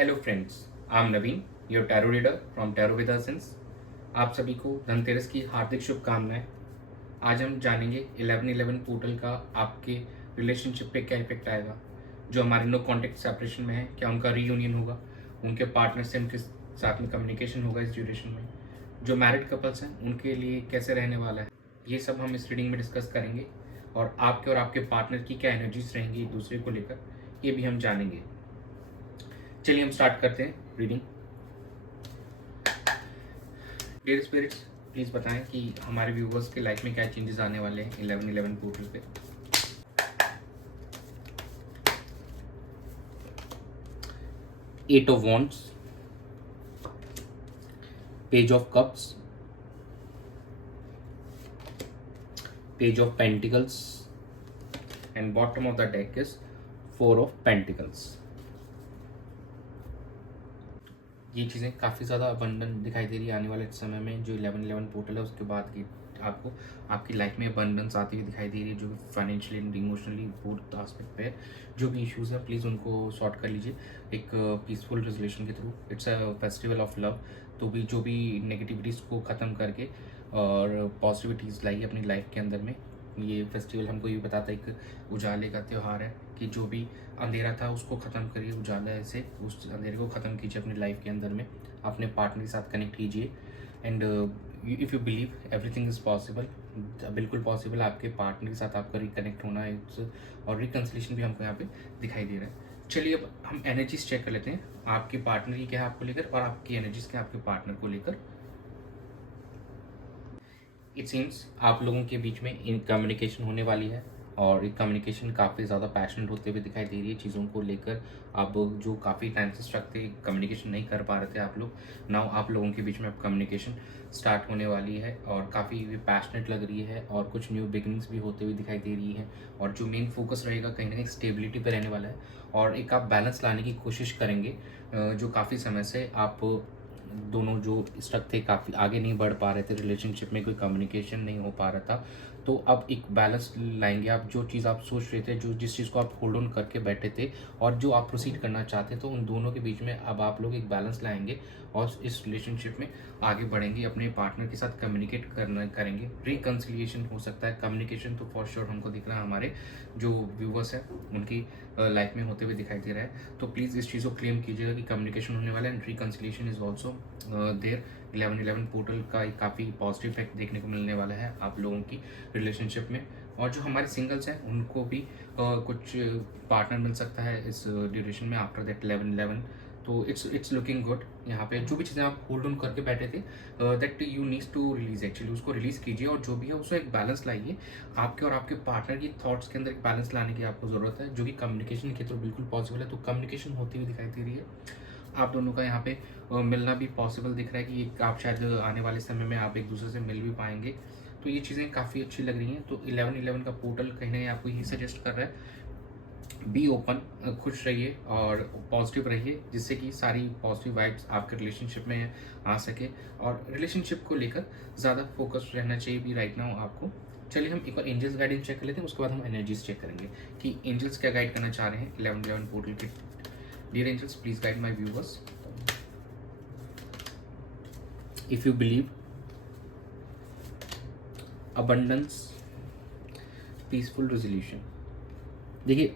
Hello friends, I am Naveen, your tarot reader from tarot with sense. आप सभी को धनतेरस की हार्दिक शुभकामनाएं। आज हम जानेंगे 1111 पोर्टल का आपके रिलेशनशिप पे क्या इफेक्ट आएगा। जो हमारे नो कॉन्टेक्ट सेपरेशन में है, क्या उनका रीयूनियन होगा, उनके पार्टनर से उनके साथ में कम्युनिकेशन होगा इस ड्यूरेशन में। जो मैरिड कपल्स हैं उनके लिए कैसे रहने वाला है, ये सब हम इस रीडिंग में डिस्कस करेंगे। और आपके पार्टनर की क्या एनर्जीज रहेंगी एक दूसरे को लेकर, ये भी हम जानेंगे। चलिए हम स्टार्ट करते हैं रीडिंग। डियर स्पिरिट्स, प्लीज बताएं कि हमारे व्यूवर्स के लाइफ में क्या चेंजेस आने वाले हैं 1111 पोर्टल पे। Eight of wands, page of cups, page of pentacles and bottom of the deck is four of pentacles. ये चीज़ें काफ़ी ज़्यादा अबंडन दिखाई दे रही है आने वाले समय में। जो 1111 पोर्टल है उसके बाद की आपको आपकी लाइफ में अबंडेंस आती हुई दिखाई दे रही है, जो financially and emotionally both aspect पे है। जो भी इश्यूज़ है प्लीज़ उनको सॉर्ट कर लीजिए एक पीसफुल रेजोल्यूशन के through. It's a festival of love. तो भी जो भी नेगेटिविटीज़ को ख़त्म करके और पॉजिटिविटीज़ लाइए अपनी लाइफ के अंदर में। ये फेस्टिवल हमको ये बताता है एक उजाले का त्यौहार है कि जो भी अंधेरा था उसको ख़त्म करिए, उजाला से उस अंधेरे को ख़त्म कीजिए अपनी लाइफ के अंदर में। अपने पार्टनर के साथ कनेक्ट कीजिए and if you believe everything is possible, बिल्कुल पॉसिबल आपके पार्टनर के साथ आपका रिकनेक्ट होना है। और रिकन्सिलेशन भी हमको यहाँ पे दिखाई दे रहा है। चलिए अब हम एनर्जीज चेक कर लेते हैं, आपके पार्टनर की क्या है आपको लेकर और आपकी एनर्जीज क्या है आपके पार्टनर को लेकर। इट सीम्स आप लोगों के बीच में इन कम्युनिकेशन होने वाली है और ये कम्युनिकेशन काफ़ी ज़्यादा पैशनेट होते हुए दिखाई दे रही है चीज़ों को लेकर। आप जो काफ़ी टाइम से स्ट्रक थे, कम्युनिकेशन नहीं कर पा रहे थे आप लोग, नाउ आप लोगों के बीच में अब कम्युनिकेशन स्टार्ट होने वाली है और काफ़ी पैशनेट लग रही है और कुछ न्यू बिगिनिंग्स भी होते हुए दिखाई दे रही है। और जो मेन फोकस रहेगा कहीं ना कहीं स्टेबिलिटी पर रहने वाला है और एक आप बैलेंस लाने की कोशिश करेंगे। जो काफ़ी समय से आप दोनों जो स्टक थे, काफ़ी आगे नहीं बढ़ पा रहे थे रिलेशनशिप में, कोई कम्युनिकेशन नहीं हो पा रहा था, तो अब एक बैलेंस लाएंगे आप। जो चीज़ आप सोच रहे थे, जो जिस चीज़ को आप होल्ड ऑन करके बैठे थे और जो आप प्रोसीड करना चाहते तो उन दोनों के बीच में अब आप लोग एक बैलेंस लाएंगे और इस रिलेशनशिप में आगे बढ़ेंगे। अपने पार्टनर के साथ कम्युनिकेट करना करेंगे, रिकन्सिलिएशन हो सकता है। कम्युनिकेशन तो फॉर श्योर हमको दिख रहा है हमारे जो व्यूवर्स हैं उनकी लाइफ में होते हुए दिखाई दे रहा है। तो प्लीज़ इस चीज़ को क्लेम कीजिएगा कि कम्युनिकेशन होने वाला है and reconciliation is also there. 1111 portal का एक काफ़ी पॉजिटिव इफेक्ट देखने को मिलने वाला है आप लोगों की रिलेशनशिप में। और जो हमारे सिंगल्स हैं उनको भी कुछ पार्टनर मिल सकता है इस ड्यूरेशन में आफ्टर दैट 1111। तो इट्स लुकिंग गुड। यहाँ पे जो भी चीज़ें आप होल्ड ऑन करके बैठे थे that you needs to release, actually उसको रिलीज कीजिए और जो भी है उसको एक बैलेंस लाइए। आपके और आपके पार्टनर की थॉट्स के अंदर एक बैलेंस लाने की आपको ज़रूरत है, जो कि कम्युनिकेशन के थ्रू बिल्कुल पॉसिबल है। तो कम्युनिकेशन होती हुई दिखाई दे रही है आप दोनों का। यहाँ पे मिलना भी पॉसिबल दिख रहा है कि आप शायद आने वाले समय में आप एक दूसरे से मिल भी पाएंगे। तो ये चीज़ें काफ़ी अच्छी लग रही हैं। तो 1111 का पोर्टल कहीं ना कहीं आपको यही सजेस्ट कर रहा है, बी ओपन, खुश रहिए और पॉजिटिव रहिए, जिससे कि सारी पॉजिटिव वाइब्स आपके रिलेशनशिप में आ सके और रिलेशनशिप को लेकर ज़्यादा फोकस रहना चाहिए भी राइट नाउ आपको। चलिए हम एक बार एंजल्स गाइडेंस चेक कर लेते हैं, उसके बाद हम एनर्जीज चेक करेंगे कि एंजल्स क्या गाइड करना चाह रहे हैं 1111 पोर्टल के। Dear angels, please guide my viewers. If you believe, abundance, peaceful resolution. देखिए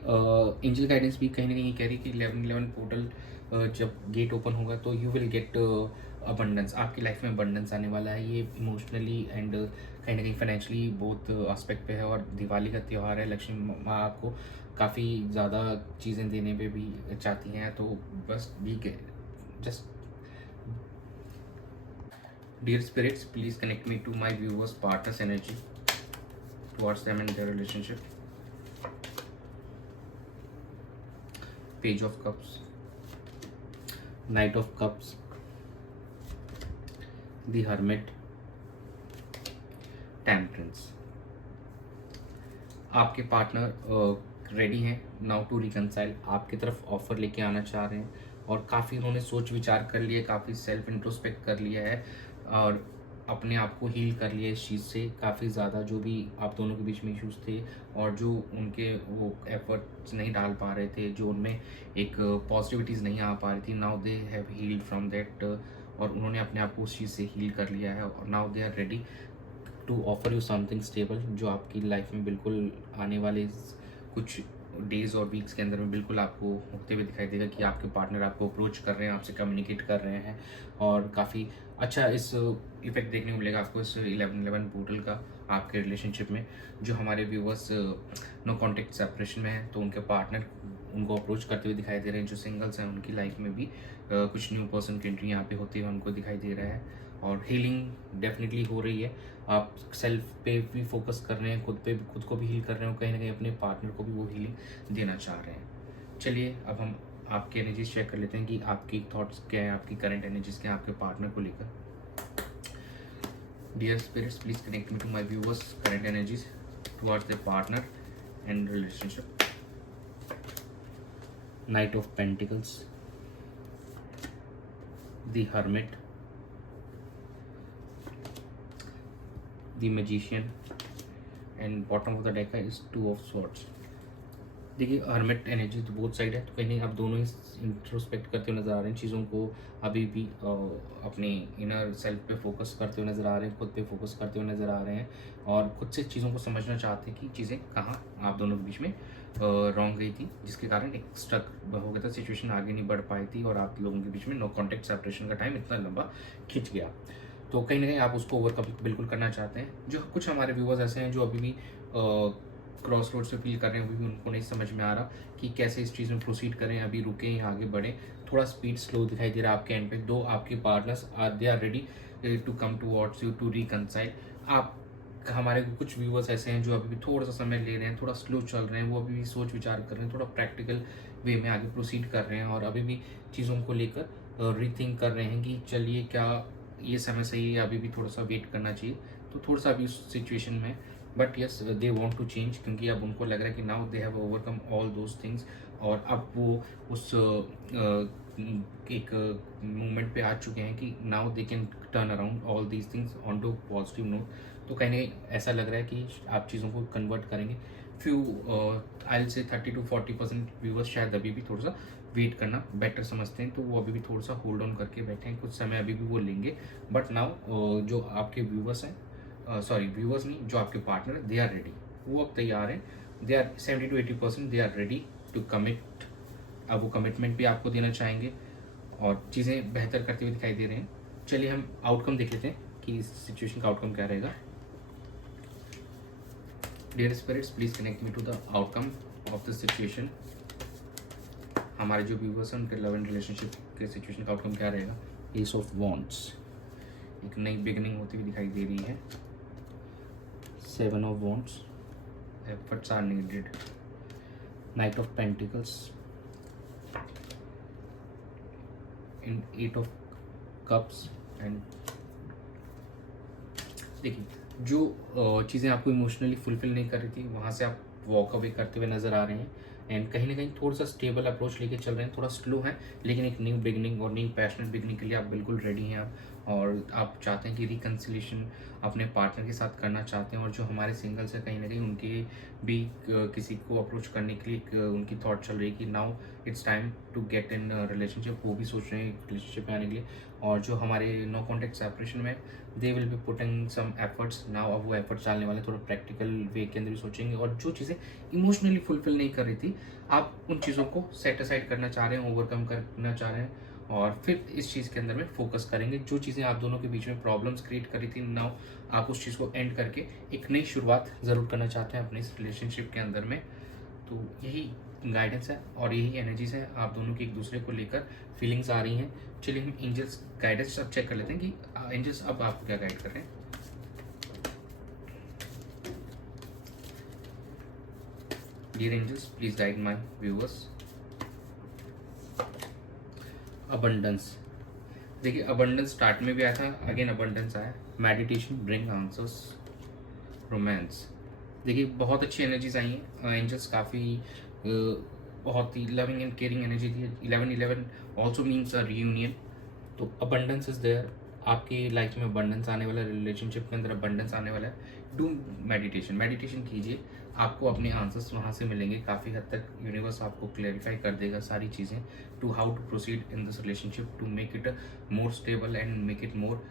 एंजल गाइडेंस भी कहीं ना कहीं कह रही है कि 1111 पोर्टल जब गेट ओपन होगा तो यू विल गेट अबंडेंस। आपकी लाइफ में अबंडेंस आने वाला है। ये इमोशनली एंड कहीं ना कहीं फाइनेंशियली बहुत एस्पेक्ट पे है। और दिवाली का त्यौहार है, लक्ष्मी माँ आपको काफ़ी ज़्यादा चीज़ें देने पे भी चाहती हैं। तो बस be just dear spirits, please connect me to my viewers partners energy towards them and their relationship. Page of Cups, Knight of Cups, the Hermit, Temperance। आपके पार्टनर रेडी हैं नाउ टू रिकनसाइल, आपकी तरफ offer लेके आना चाह रहे हैं और काफ़ी उन्होंने सोच विचार कर लिया, काफ़ी सेल्फ इंट्रोस्पेक्ट कर लिया है और अपने आप को हील कर लिया इस चीज़ से काफ़ी ज़्यादा, जो भी आप दोनों के बीच में इश्यूज़ थे और जो उनके वो एफर्ट्स नहीं डाल पा रहे थे, जो उनमें एक पॉजिटिविटीज़ नहीं आ पा रही थी, now they have healed from that, और उन्होंने अपने आप को उस चीज़ से हील कर लिया है और now they are ready to offer you something stable, जो आपकी लाइफ में बिल्कुल आने वाले कुछ डेज़ और वीक्स के अंदर में बिल्कुल आपको होते हुए दिखाई देगा कि आपके पार्टनर आपको अप्रोच कर रहे हैं, आपसे कम्युनिकेट कर रहे हैं, और काफ़ी अच्छा इस इफेक्ट देखने को मिलेगा आपको इस 11-11 पोर्टल का आपके रिलेशनशिप में। जो हमारे व्यूवर्स नो कॉन्टेक्ट सेपरेशन में हैं, तो उनके पार्टनर उनको अप्रोच करते हुए दिखाई दे रहे हैं। जो सिंगल्स हैं उनकी लाइफ में भी कुछ न्यू पर्सन की एंट्री यहाँ पे होती है उनको दिखाई दे रहा है, और हीलिंग डेफिनेटली हो रही है। आप सेल्फ पे भी फोकस कर रहे हैं, खुद को भी हील कर रहे हो, कहीं ना कहीं अपने पार्टनर को भी वो हीलिंग देना चाह रहे हैं। चलिए अब हम आपकी एनर्जीज चेक कर लेते हैं कि आपकी थॉट्स क्या है, आपकी करंट एनर्जीज क्या है आपके पार्टनर को लेकर। Dear spirits, please connect me to my viewers current energies towards the partner and relationship. Knight of pentacles, the hermit, the magician, and bottom of the deck is 2 of swords. देखिए hermit energy तो both side है, तो कहीं आप दोनों ही introspect करते हुए नजर आ रहे हैं, चीज़ों को अभी भी अपने इनर सेल्फ पे फोकस करते हुए नजर आ रहे हैं, खुद पे फोकस करते हुए नजर आ रहे हैं, और खुद से चीज़ों को समझना चाहते हैं कि चीज़ें कहाँ आप दोनों के बीच में रॉन्ग गई थी, जिसके कारण एक स्ट्रक हो गया था, सिचुएशन आगे नहीं बढ़ पाई थी, और आप लोगों के बीच में नो कॉन्टेक्ट सेपरेशन का टाइम इतना लंबा खिंच गया। तो कहीं ना कहीं आप उसको ओवरकम बिल्कुल करना चाहते हैं। जो कुछ हमारे व्यूवर्स ऐसे हैं जो अभी भी क्रॉस रोड से फील कर रहे हैं, अभी भी उनको नहीं समझ में आ रहा कि कैसे इस चीज़ में प्रोसीड करें, अभी रुकें या आगे बढ़ें, थोड़ा स्पीड स्लो दिखाई दे रहा है आपके एंड पे। दो आपके partners they are ready to come towards you to reconcile. आप हमारे कुछ व्यूवर्स ऐसे हैं जो अभी भी थोड़ा सा समय ले रहे हैं, थोड़ा स्लो चल रहे हैं, वो अभी भी सोच विचार कर रहे हैं, थोड़ा प्रैक्टिकल वे में आगे प्रोसीड कर रहे हैं, और अभी भी चीज़ों को लेकर रीथिंक कर रहे हैं कि चलिए क्या ये समय सही है, अभी भी थोड़ा सा वेट करना चाहिए। तो थोड़ा सा अभी उस सिचुएशन में, but yes they want to change, क्योंकि अब उनको लग रहा है कि now they have overcome all those things, और अब वो उस एक मूवमेंट पे आ चुके हैं कि now they can turn around all these things on to positive note. तो कहीं नहीं ऐसा लग रहा है कि आप चीज़ों को कन्वर्ट करेंगे। Few I will say 30 to 40% viewers शायद अभी भी थोड़ा सा वेट करना बेटर समझते हैं, तो वो अभी भी थोड़ा सा होल्ड ऑन करके बैठे हैं, कुछ समय अभी भी वो लेंगे। बट नाउ जो आपके व्यूवर्स हैं, सॉरी व्यूवर्स नहीं, जो आपके पार्टनर है, दे आर रेडी, वो अब तैयार हैं, they are 70 to 80% they are ready to commit. अब वो कमिटमेंट भी आपको देना चाहेंगे और चीज़ें बेहतर करते हुए दिखाई दे रहे हैं। चलिए हम आउटकम देख लेते हैं कि इस सिचुएशन का आउटकम क्या रहेगा। Dear spirits, please connect me to the outcome of this situation. हमारे जो व्यूवर्स हैं उनके लव एंड रिलेशनशिप के सिचुएशन का आउटकम क्या रहेगा। एस ऑफ वॉन्ड्स, एक नई बिगनिंग होती हुई दिखाई दे रही है। 7 of wands, efforts are needed. Knight of Pentacles, in 8 of Cups, and देखिए जो चीज़ें आपको इमोशनली फुलफिल नहीं कर रही थी, वहाँ से आप वॉक अवे करते हुए नज़र आ रहे हैं, एंड कहीं ना कहीं थोड़ा सा स्टेबल अप्रोच लेके चल रहे हैं, थोड़ा स्लो है, लेकिन एक न्यू बिगनिंग और न्यू पैशनेट बिगनिंग के लिए आप बिल्कुल रेडी हैं आप, और आप चाहते हैं कि रिकन्सिलेशन अपने पार्टनर के साथ करना चाहते हैं। और जो हमारे सिंगल्स है, कहीं ना कहीं उनके भी किसी को अप्रोच करने के लिए उनकी थॉट चल रही है कि now it's time to get in relationship, वो भी सोच रहे हैं रिलेशनशिप में आने के लिए। और जो हमारे नो कॉन्टेक्ट सेपरेशन में, they will be putting some efforts now, अब वो एफर्ट्स डालने वाले थोड़ा प्रैक्टिकल वे के अंदर भी सोचेंगे, और जो चीज़ें इमोशनली फुलफिल नहीं कर रही थी, आप उन चीज़ों को सेट असाइड करना चाह रहे हैं, ओवरकम करना चाह रहे हैं, और फिर इस चीज़ के अंदर में फोकस करेंगे। जो चीज़ें आप दोनों के बीच में प्रॉब्लम्स क्रिएट कर रही थी, नाउ आप उस चीज़ को एंड करके एक नई शुरुआत ज़रूर करना चाहते हैं अपने इस रिलेशनशिप के अंदर में। तो यही गाइडेंस है और यही एनर्जीज है आप दोनों की एक दूसरे को लेकर फीलिंग्स आ रही हैं। चलिए हम एंजल्स गाइडेंस अब चेक कर लेते हैं कि एंजल्स अब आपको क्या गाइड कर रहे हैं। Dear angels, please guide my viewers. Abundance, देखिए अबंडेंस स्टार्ट में भी आया था, अगेन अबंडेंस आया। मेडिटेशन ब्रिंग आंसर्स, रोमांस, देखिए बहुत अच्छी एनर्जीज आई हैं। एंजल्स काफ़ी बहुत ही लविंग एंड केयरिंग एनर्जी दी है। 11-11 ऑल्सो मीन्स अ रियूनियन, तो अबंडेंस इज देयर, आपकी लाइफ में अबंडेंस आने वाला है, रिलेशनशिप के अंदर अबंडेंस आने वाला है। डू मेडिटेशन, मेडिटेशन कीजिए, आपको अपने आंसर्स वहाँ से मिलेंगे। काफ़ी हद तक यूनिवर्स आपको क्लेरिफाई कर देगा सारी चीज़ें, to how to proceed in this relationship, to make it more stable and make it more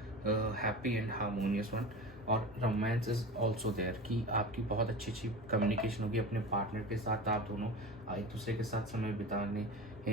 happy and harmonious one. और रोमांस इज ऑल्सो देयर, कि आपकी बहुत अच्छी अच्छी कम्युनिकेशन होगी अपने पार्टनर के साथ। आप दोनों एक दूसरे के साथ समय बिताने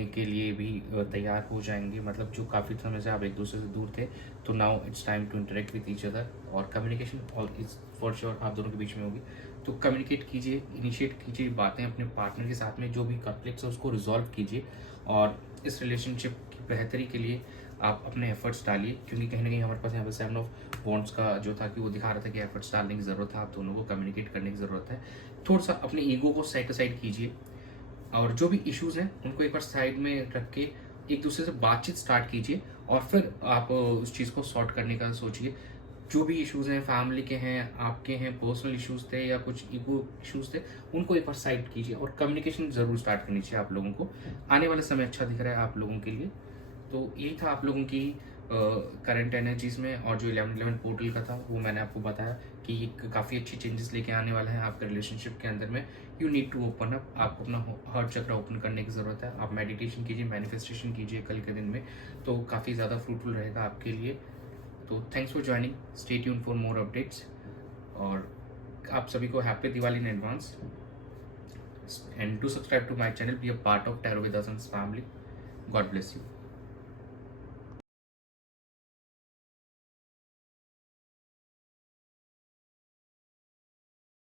के लिए भी तैयार हो जाएंगे। मतलब जो काफ़ी समय से आप एक दूसरे से दूर थे, तो now it's time to interact with each other. और कम्युनिकेशन और इज फॉर श्योर आप दोनों के बीच में होगी। तो कम्युनिकेट कीजिए, इनिशिएट कीजिए बातें अपने पार्टनर के साथ में, जो भी कॉन्फ्लिक्ट्स है उसको रिजॉल्व कीजिए। और इस रिलेशनशिप की बेहतरी के लिए आप अपने एफर्ट्स डालिए, क्योंकि कहीं ना कहीं हमारे पास यहाँ पर 7 ऑफ वॉन्ड्स का जो था कि वो दिखा रहा था कि एफर्ट्स डालने की ज़रूरत है, आप दोनों को कम्युनिकेट करने की ज़रूरत है। थोड़ा सा अपने ईगो को साइड साइड कीजिए, और जो भी इश्यूज हैं उनको एक बार साइड में रख के एक दूसरे से बातचीत स्टार्ट कीजिए, और फिर आप उस चीज़ को सॉर्ट करने का सोचिए। जो भी इश्यूज हैं, फैमिली के हैं, आपके हैं, पर्सनल इश्यूज थे या कुछ ईगो इश्यूज थे, उनको एक बार साइड कीजिए, और कम्युनिकेशन जरूर स्टार्ट करनी चाहिए आप लोगों को। आने वाला समय अच्छा दिख रहा है आप लोगों के लिए। तो यही था आप लोगों की करंट एनर्जीज में, और जो 11-11 पोर्टल का था वो मैंने आपको बताया कि काफ़ी अच्छी चेंजेस लेके आने वाला है आपके रिलेशनशिप के अंदर में। You need to open up, आपको अपना हार्ट चक्र ओपन करने की ज़रूरत है। आप मेडिटेशन कीजिए, मैनिफेस्टेशन कीजिए कल के दिन में, तो काफ़ी ज़्यादा फ्रूटफुल रहेगा आपके लिए। तो thanks for joining, stay tune for more updates, और आप सभी को happy Diwali in advance, and do subscribe to my channel, be a part of tarot with us family. God bless you.